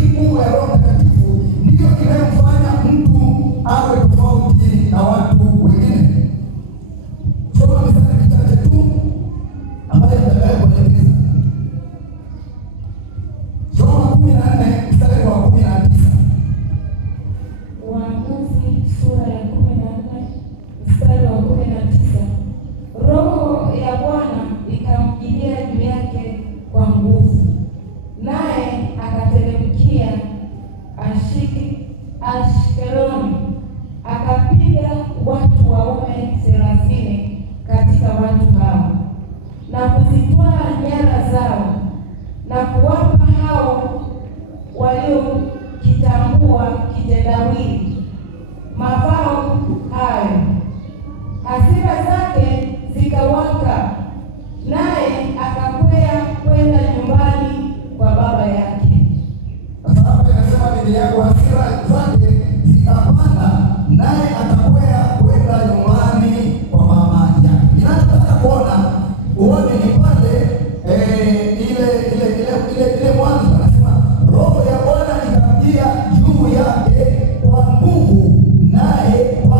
hii nguvu ya Roho Mtakatifu ndiyo inayomfanya mtu awe tofauti na watu wengine. Soma mistari michache tu ambayo nitakayokuelekeza. Soma 14 mstari wa 19. Waamuzi sura ya 14 mstari wa 19. Roho ya Bwana ikamjilia juu yake kwa nguvu, naye akateremkia Ashkeloni, akapiga watu waume 30 katika watu hao, na kuzitwaa nyara zao, na kuwapa hao waliokitambua kitendawili mavao hayo. Hasira zake zikawaka, naye akakwea kwenda nyumbani kwa baba yake. Sasa hapa inasema Biblia yako, hasira zake zikapanda, naye akakwea kwenda nyumbani kwa baba yake. Ninataka kuona uone ni pale ile mwanzo anasema Roho ya Bwana ikamjia juu yake kwa nguvu, naye kwa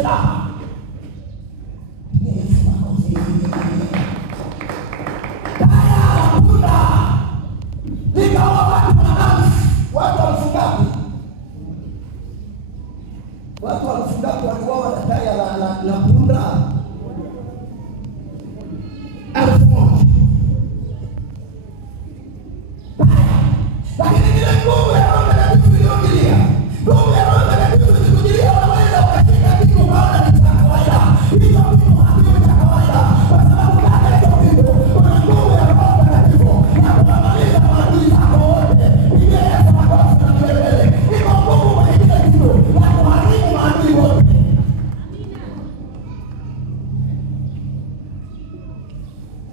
silaha. Yesu makofi. Taya punda likawa watu wafungapi? Watu wafungapi waliuawa na taya la punda? 1000. Lakini ile nguvu ya Roho Mtakatifu iliyoingilia, nguvu ya Roho Mtakatifu ilikujilia, wanaweza wakashika kitu ukaona ni cha kawaida. Hicho kitu hakiwi cha kawaida, kwa sababu ndani ya hicho kitu kuna nguvu ya Roho Mtakatifu ya kuwamaliza maadui zako wote. Biblia inasema makofi na kelele, iko nguvu kwenye kile kitu ya kuharibu maadui wote.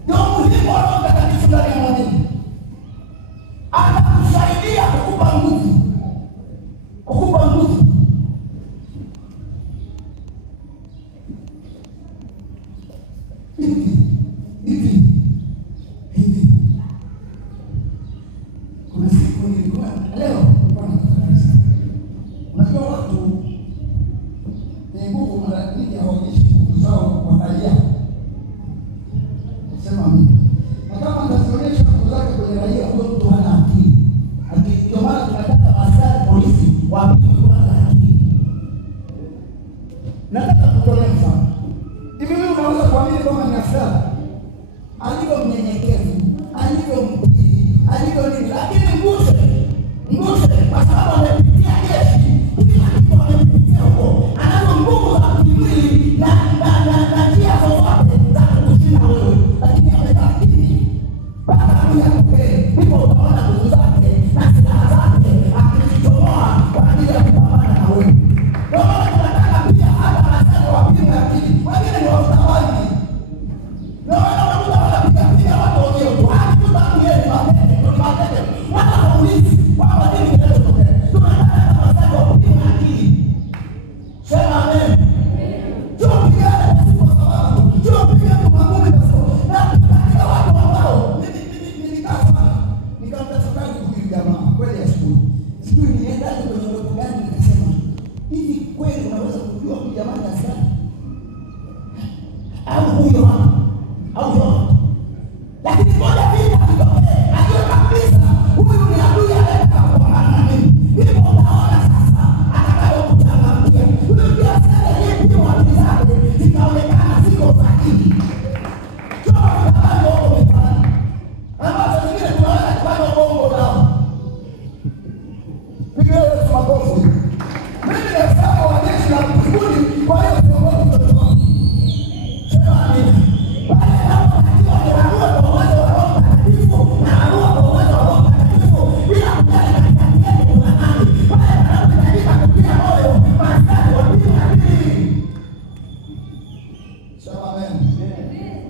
Ndio muhimu wa Roho Mtakatifu ndani ya mwamini. Anakusaidia kukupa nguvu, kukupa nguvu. Hivi kuna siku nilikuwa leo, unajua watu ni nguvu, mara nyingi hawaonyeshi nguvu zao kwa raia. Sema mimi na kama anazionyesha nguvu zake kwenye raia, huyo mtu hana akili. Ndio maana tunataka askari polisi wapige kwanza akili. Nataka kutolea mfano. Hivi wewe unaweza kuamini kama ni askari alivyo mnyenyekevu, alivyo mtii, alivyo nini, lakini nguse kwa sababu amepitia jeshi, kila kitu amepitia huko, anazo nguvu za kimwili na njia zozote za kukushinda wewe, lakini amekaa kimya. Baba yakupee, ndipo utaona nguvu zake na silaha zake akizichomoa kwa ajili ya kupambana na wewe. Ndio maana tunataka pia hata askari wapime akili. Wengine ni wautawaji. Ndio maana wanakuta wanapiga watu wenyewe tu. Hatutakueni matete. Wala polisi, wala nini kinachotokea. Tunataka hata askari wapime akili. Sema amen. Sio pigana kwa sababu, sio pigana kwa ngumi kwa sababu. Na tunataka watu ambao nikamtafakari huyu jamaa kweli asubuhi. Sijui niendaje kwenye ndoto gani, nikasema hivi kweli unaweza kujua huyu jamaa ni askari? Au huyo hapa? Au huyo? Lakini moja vita kitokee, ajue kabisa huyu ni adui anayetaka kupambana na mimi. Ndipo utaona sasa atakayokuchangamkia. Huyu ndiye askari aliyepima akili zake zikaonekana ziko sahihi. Sio kama ndio mfano. Ambazo zingine tunaweza kufanya bongo nao. Piga Yesu makofi. Mimi ni askari wa jeshi la mbinguni, kwa hiyo siongopi mtoto wangu. Sema amina. Pale anapotakiwa niamue kwa uwezo wa Roho Mtakatifu, naamua kwa uwezo wa Roho Mtakatifu, bila kujali katikati yetu kuna nani. Pale anapohitajika kutia moyo, maaskari wapime akili. Sema amen.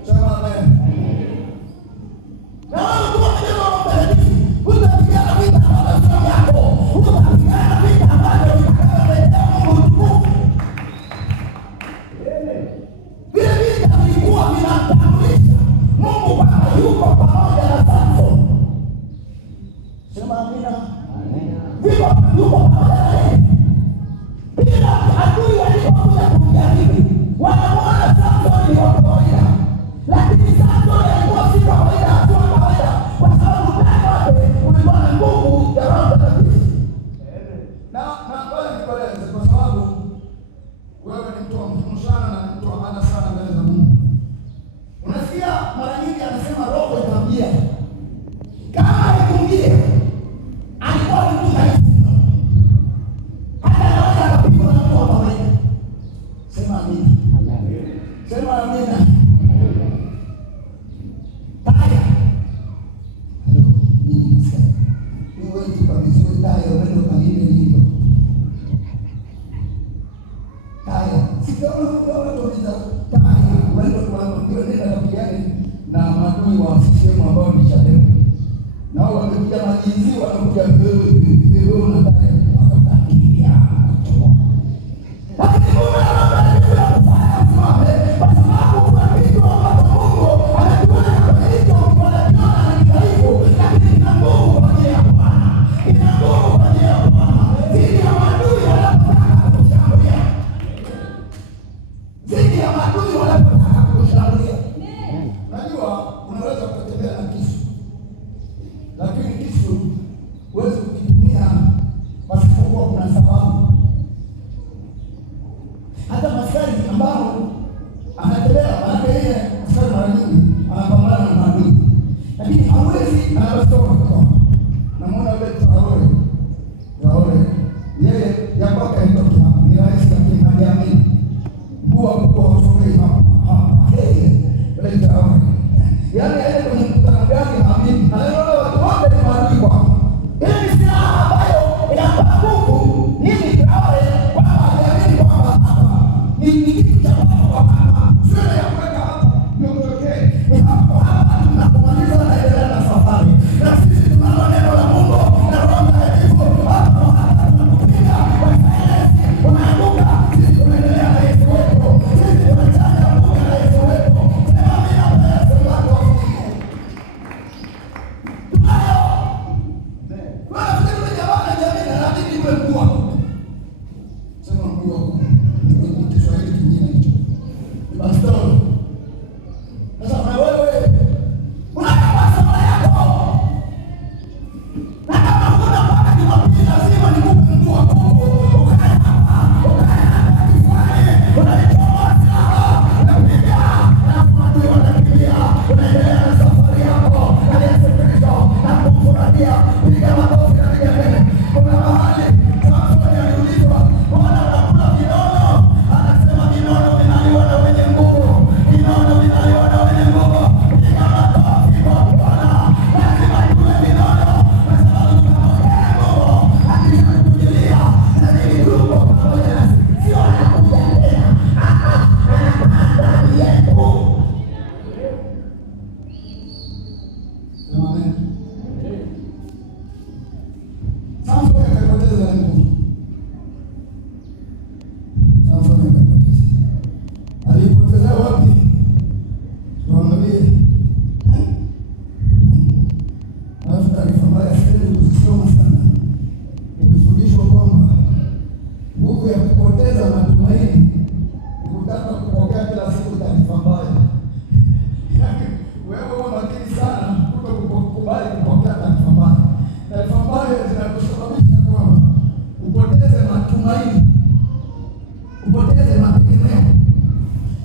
Sema amen. Na wewe ukiwa mwenye Roho Mtakatifu, utapigana vita ambavyo sio vyako. Utapigana vita ambavyo vitakavyoletea Mungu utukufu. Vile vita vilikuwa vinamtambulisha Mungu kwamba yuko pamoja na Samson. Sema amina. Yuko pamoja na yeye. Bila adui walipokuja kumjaribu, wanamwona Samson ni wa kawaida. Lakini Samson alikuwa si kawaida, hakuwa kawaida, kwa sababu ndani yake kulikuwa na nguvu ya Roho Mtakatifu. Na ngoja nikueleze, kwa sababu wewe ni mtu muhimu sana na mtu wa maana sana mbele za Mungu. Unasikia mara nyingi anasema roho itamjia. Kama haikumjia, alikuwa ni mtu dhaifu. Hata anaweza akapigwa na mtu wa kawaida. Sema amina. Sema amina. Taya. Hello, mimi msema. Wewe tukabizwe taya, wewe kalinde lindo. Taya. Sikaona tuliza taya. Wewe ndio nenda kupigana na maadui wa CCM ambao ni Chadema. Nao wamekuja majinzi, wanakuja wewe una taya. Wakakimbia. Lakini Mungu anataka kufanya kwa sababu kuna kitu ambacho Mungu anatuona kwenye hicho kinachoonekana ni dhaifu, lakini kina nguvu kwa ajili ya Bwana. Kina nguvu kwa ajili ya Bwana. Dhidi ya maadui wanapotaka kushambulia. hata maskari ambao anatembea, maana yeye askari mara nyingi anapambana na maadui, lakini hawezi anabastoka kwa namwona yule Traore yeye yapo kaitoka hapa ni rais, lakini hajaamini huwa usomei hapa yule Traore, yaani yeye kwenye mkutano gani haamini, anaona watu wote ni maadui kwa ile silaha ambayo inampa nguvu nini Traore kwamba hajaamini kwamba hapa ni kitu cha hapa sio ya kuweka hapa ndio mtokee ni hapo tunapomaliza na ile na safari na sisi tunalo neno la Mungu na Roho Mtakatifu hapa tunapiga kwa silence unaanguka sisi tunaendelea na Yesu wetu sisi tunataka Mungu na Yesu wetu sema mimi napenda sema kwa tunayo kwa sababu jamaa na jamii na rafiki ni mkuu wako sema mkuu wako ni Kiswahili kingine hicho pastor. Sasa na wewe unataka masomo yako na kama huna mpaka Jumapili lazima nikupe mguu wa Mungu ukae hapa kifanye unalitoa silaha unapiga na watu wanakimbia unaendelea na safari yako na Yesu Kristo na kumfurahia piga makofi na vigelegele. Kuna mahali Samsoni aliulizwa mbona unakula vinono, anasema vinono vinaliwa na wenye nguvu, vinono vinaliwa na wenye nguvu. Piga makofi kwa Bwana. Lazima tule vinono kwa sababu tunapokea nguvu akitujilia na nini tuko pamoja nasi, sio anakuja tena ndani yetu. Sema amen. Samsoni akapoteza nguvu. Samsoni akapoteza. Alipoteza wapi? Tuangalie. Alafu taarifa mbaya siwezi kusoma sana. Tulifundishwa kwamba nguvu ya kupoteza matumaini ni kutaka kupokea kila siku taarifa mbaya. Wewe uwe makini sana kutokubali kupokea taarifa mbaya. Taarifa mbaya zinakusababisha kwamba upoteze matumaini, upoteze mategemeo.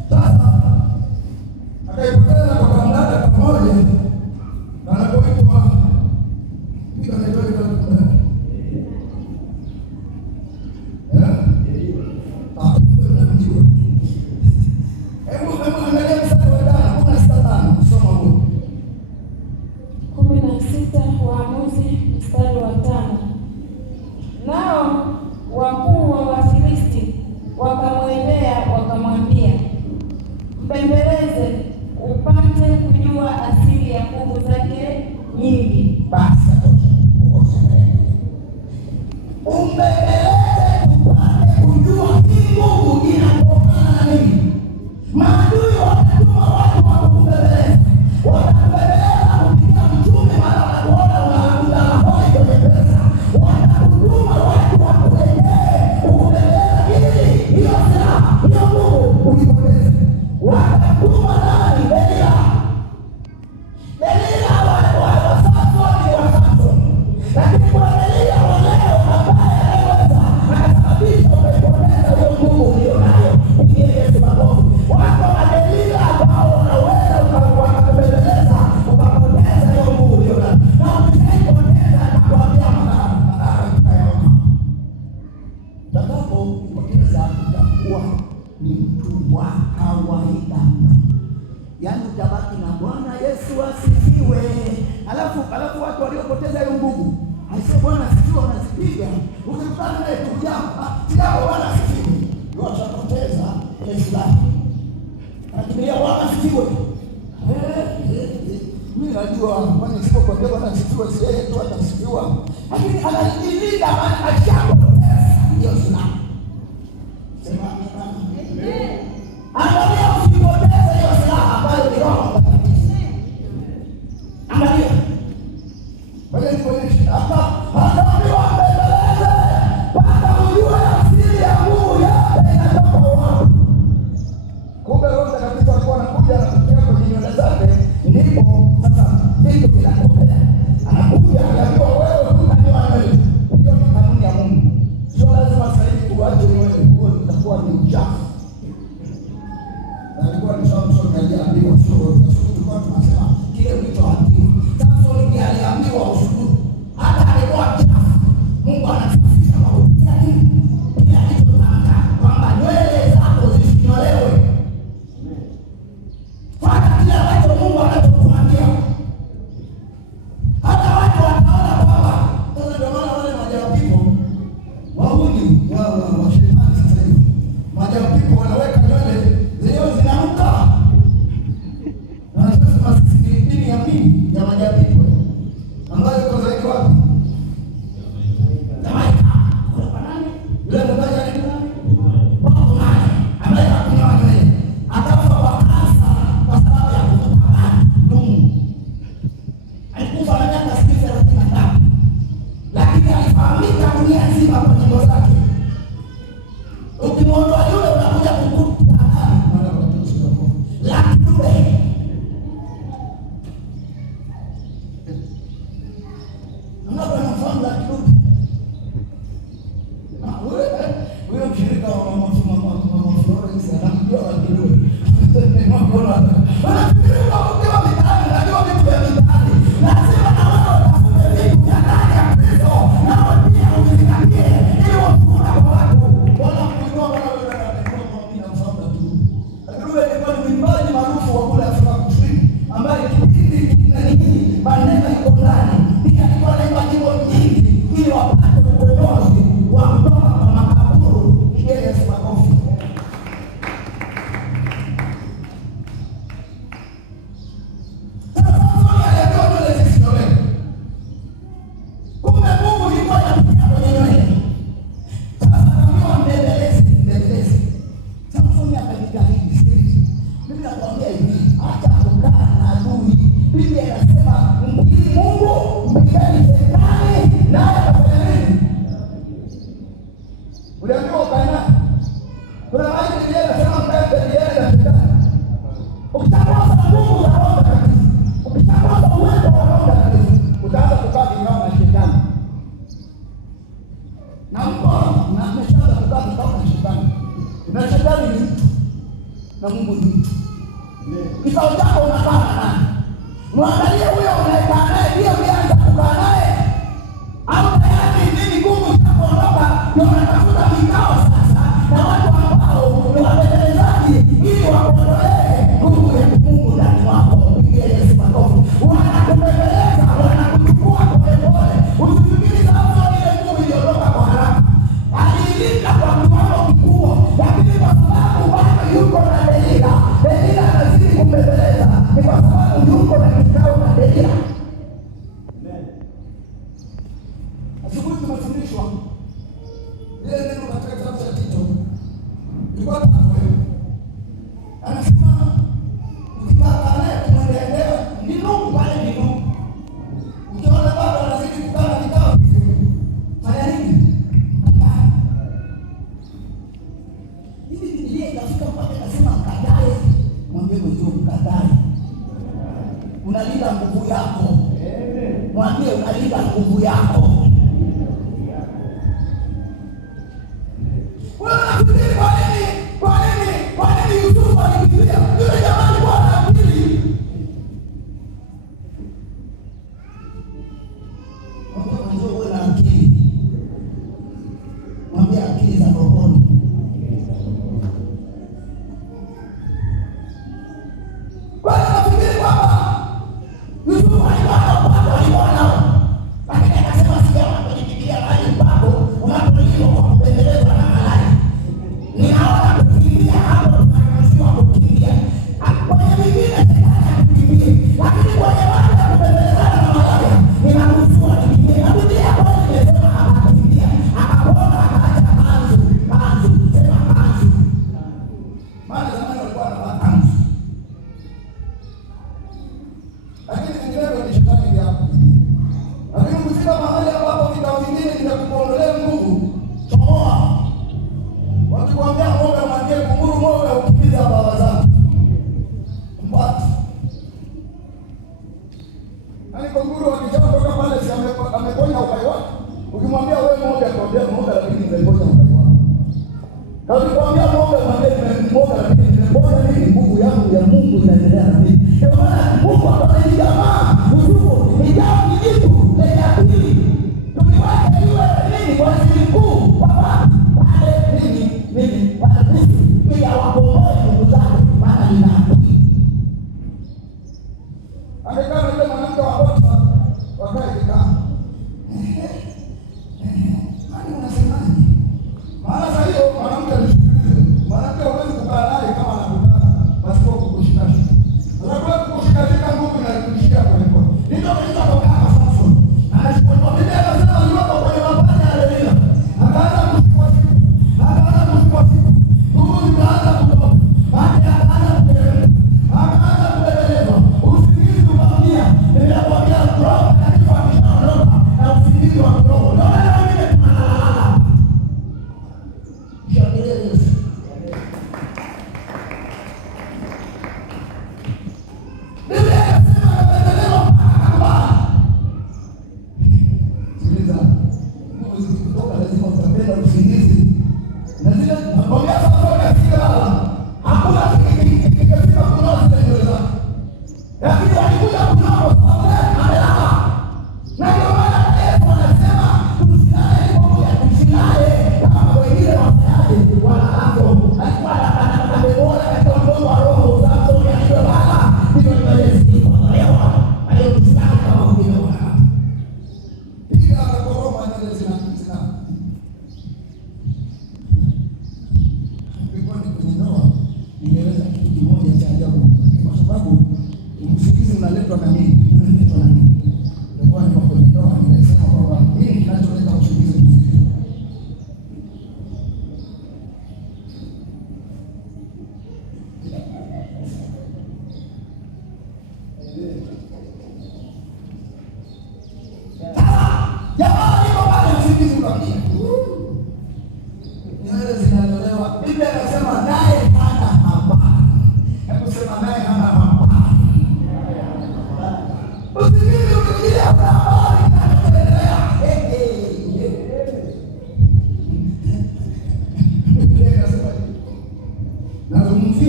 Sasa akaipoteza kwa kamdada pamoja anapoitwa pika naitwa mnamjua. Hebu angalia mstari wa 5 kusoma huo 16 Waamuzi mstari wa 5. Nao wakuu wa Wafilisti wakamwendea wakamwambia, mpembeleze upate kujua asili ya nguvu zake nyingi. basi umbeleze tupate kujua hii nguvu inatokana na nini. Maadui watatuma watu wa kukumbeleza, watakubembeleza kupitia mchumi, mara wanakuona unaanguka hoi kwenye pesa, watakutuma watu wakuendee kukubembeleza ili hiyo silaha hiyo nguvu uipoteze. Watakutuma nani? Delila wale Samsoni ni wa Samsoni, lakini kuna Delila wa leo ambaye anaweza akasababisha ukaipoteza hiyo nguvu ulio nayo. Mpigie Yesu makofi. Wako wa Delila ambao wanaweza wakakubembeleza ukapoteza hiyo nguvu ulio nayo, na ukishaipoteza atakwambia madhara utayaona. Utakapopoteza utakuwa ni mtu wa kawaida, yaani utabaki na Bwana Yesu asifiwe. Alafu watu waliopoteza hiyo nguvu aisee, Bwana asifiwe, wanazipiga. Ukikutana naye tu jambo Bwana asifiwe, watapoteza ile silaha. Anakimbia Bwana asifiwe. Mimi najua kwani sipokuambia Bwana asifiwe si yeye tu atasifiwa, lakini anajilinda maana ashapoteza hiyo silaha. Sema amen. Angalia usipoteze hiyo silaha ambayo ni Roho Mtakatifu. Angalia. Wewe ni kuonyesha hapa ataambiwa mbeleze mpaka ujue asili ya nguvu yote inatoka wapi. Kumbe Roho Mtakatifu alikuwa anakuja anakuja kwenye nywele zake, ndipo sasa vitu vinatokea. Anakuja anaambiwa wewe unanyoa nywele. Hiyo ni kanuni ya Mungu. Sio lazima sasa hivi tuache nywele, huo utakuwa ni uchafu. ukimwondoa yule unakuja kukuta la kidume. Angapo anafahamu la kidume. Huyo mshirika wa mama Florence anamjua la kidume. Wanafikiri unakuwa mitaani, unajua vitu vya mitaani. Lazima na wewe utafute vitu vya ndani ya Kristo. Nawe pia uvizingatie ili wafuta kwa watu. Bwana mkujua bwana wewe anatakiwa kuamini mfahamu la kidume. Lakini wewe ilikuwa ni mwimbaji maarufu wa kule Afrika Kusini ambaye kipindi maneno iko ndani. Pia alikuwa anaimba nyimbo nyingi ili wapate ukombozi wa kutoka kwa makaburu. Yesu makofi. Na Mungu ni mtu. Kikao chako unakaa na nani? Mwangalie huyo unayekaa naye, ndio ulianza kukaa naye. Au tayari nini nguvu zinapoondoka ndio unatafuta vikao sasa na watu ambao ni wapelelezaji ili wakuondolee nguvu ya Mungu ndani mwako. Pigia Yesu makofi. Wanakupeleleza, wanakuchukua polepole. Usifikiri sasa ile nguvu iliondoka kwa haraka. Aliilinda kwa kiwango kikubwa, lakini kwa sababu bado yuko na Delila anazidi kumbembeleza, ni kwa sababu yuko na kikao na Delila. Asubuhi tumefundishwa ile neno katika kitabu cha Tito. Ilikuwa tatu. Anasema ukikaa naye kumwendea ni ndugu pale ni ndugu. Ukiona bado anazidi kukaa na vikao hivyo, fanya nini? Hivi Biblia inafika mpaka inasema mkatae. Mwambie mwenzio mkatae. Unalinda nguvu yako. Mwambie unalinda nguvu yako. Wewe unafikiri kwa nini Yusufu alikimbia? Yule jamaa alikuwa na akili. Mwambie mwenzio uwe na akili. Mwambie akili za rohoni. Wewe unafikiri kwamba Yusufu alikuwa na upako alikuwa nao, lakini akasema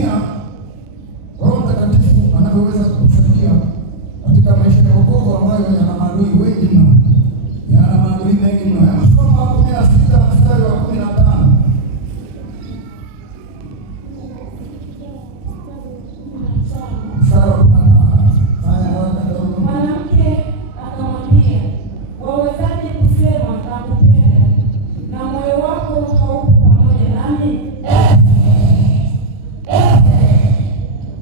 kutumia Roho Mtakatifu anavyoweza kukusaidia katika maisha ya wokovu ambayo yana maadui wengi mno, yana maadui mengi mno. Masomo ya 16 mstari wa 15. Mwanamke akamwambia, wawezaje kusema nakupenda na moyo wako haupo pamoja nami?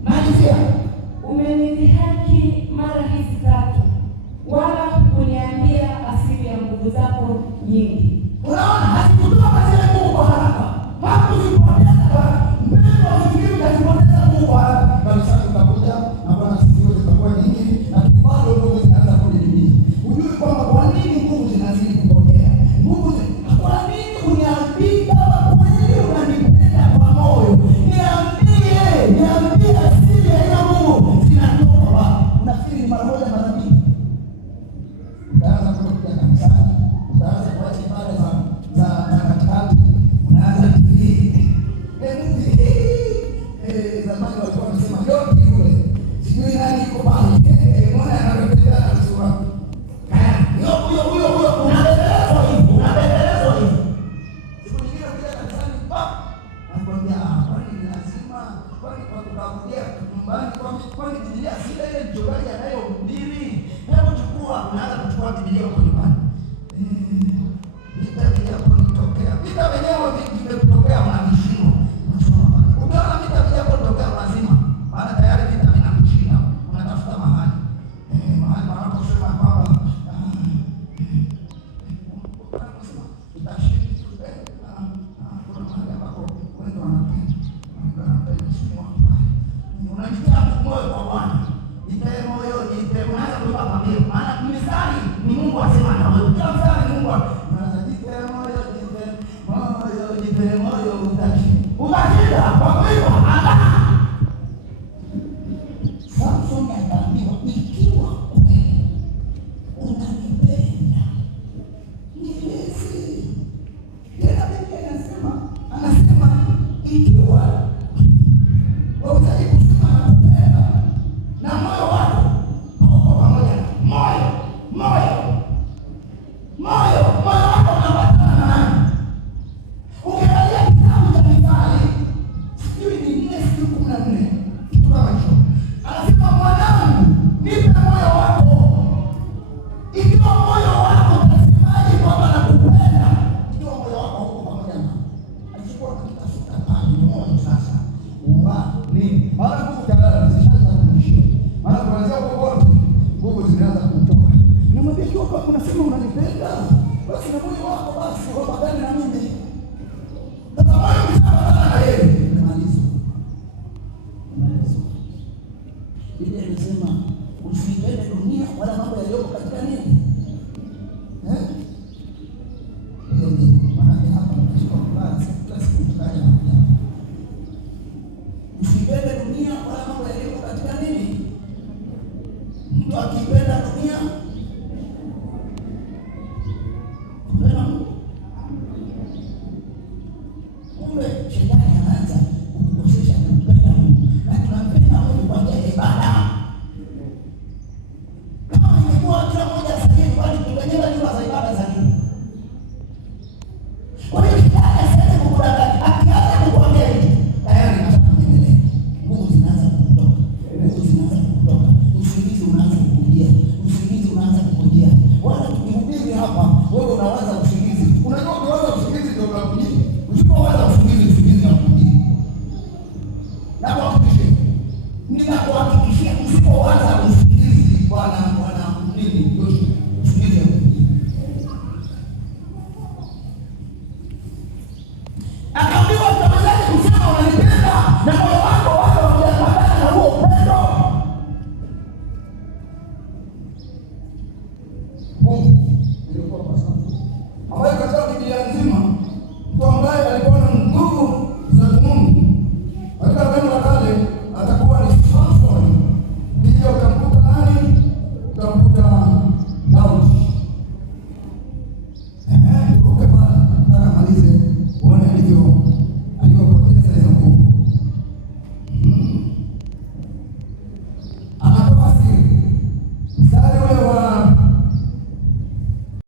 Malizia. Umenidhihaki mara hizi tatu, wala hukuniambia asili ya nguvu zako nyingi. Unaona, hasikutoka zile nguvu kwa haraka. Hakuzipoteza mbele wa ufikiri utazipoteza nguvu kwa haraka. Kabisa utakuja na Bwana siku zitakuwa nyingi, lakini bado nguvu zinaanza kudidimia. Ujue kwamba kwa nini nguvu zinazidi kupotea. Kwa nini uniambia kama kweli unanipenda kwa moyo? Niambie asili ya hiyo nguvu zinatoka wapi? Unafikiri mara moja mara mbili? Utaanza kuja kanisani, utaanza kuacha ibada za katikati, unaanza kilii. Zamani walikuwa wanasema yote yule. Sijui nani yuko pale. Mbona anatembea na sura? Huyo unabembelezwa hivi. Siku nyingine ukija kanisani, anakuambia kwani ni lazima, kwani kwa kukarudia nyumbani, kwani Biblia si ile mchungaji anayohubiri? Hebu chukua, unaanza kuchukua Biblia huko nyumbani. Vita vinapotokea, vita wenyewe vimetokea mnavishindwa. Ukiona vita vinapotokea lazima, maana tayari vita vinakushinda. Unatafuta mahali wanaposema kwamba utashiriki kuna mahali ambapo wengi wanapenda simu. Unajitia moyo kwa Bwana. Jipe moyo, unaanza kuipa pambio. Maana mstari ni Mungu asema na wewe. Kila mstari Mungu unaanza jipe moyo utashinda kwa kuipa anga. Samson akaambiwa, ikiwa kweli unanipenda nieleze. Tena Biblia anasema ikiwa wawezaje kusema nakupenda na moyo wako hauko pamoja na moyo wako unaambatana na nani? Ukiangalia kitabu cha Mithali, sijui ni 4:14, kitu kama hicho, anasema mwanangu, nipe moyo wako. Ikiwa moyo wako utasemaje kwamba nakupenda, ikiwa moyo wako hauko pamoja na alichokuwa anakitafuta pale ni moyo. Sasa nini? Maana nguvu tayari zishaanza kuishia. Maana kuanzia popote nguvu zinaanza kutoka. Namwambia kiwa kama unasema unanipenda, basi na moyo wako basi upambane na mimi. Sasa moyo ukishapambana na yeye, umemaliza. Biblia inasema usipende dunia wala mambo yaliyoko katika nini? Maana hapa tunachukua class tukaja hapa. Usipende dunia wala mambo yaliyoko katika nini? Mtu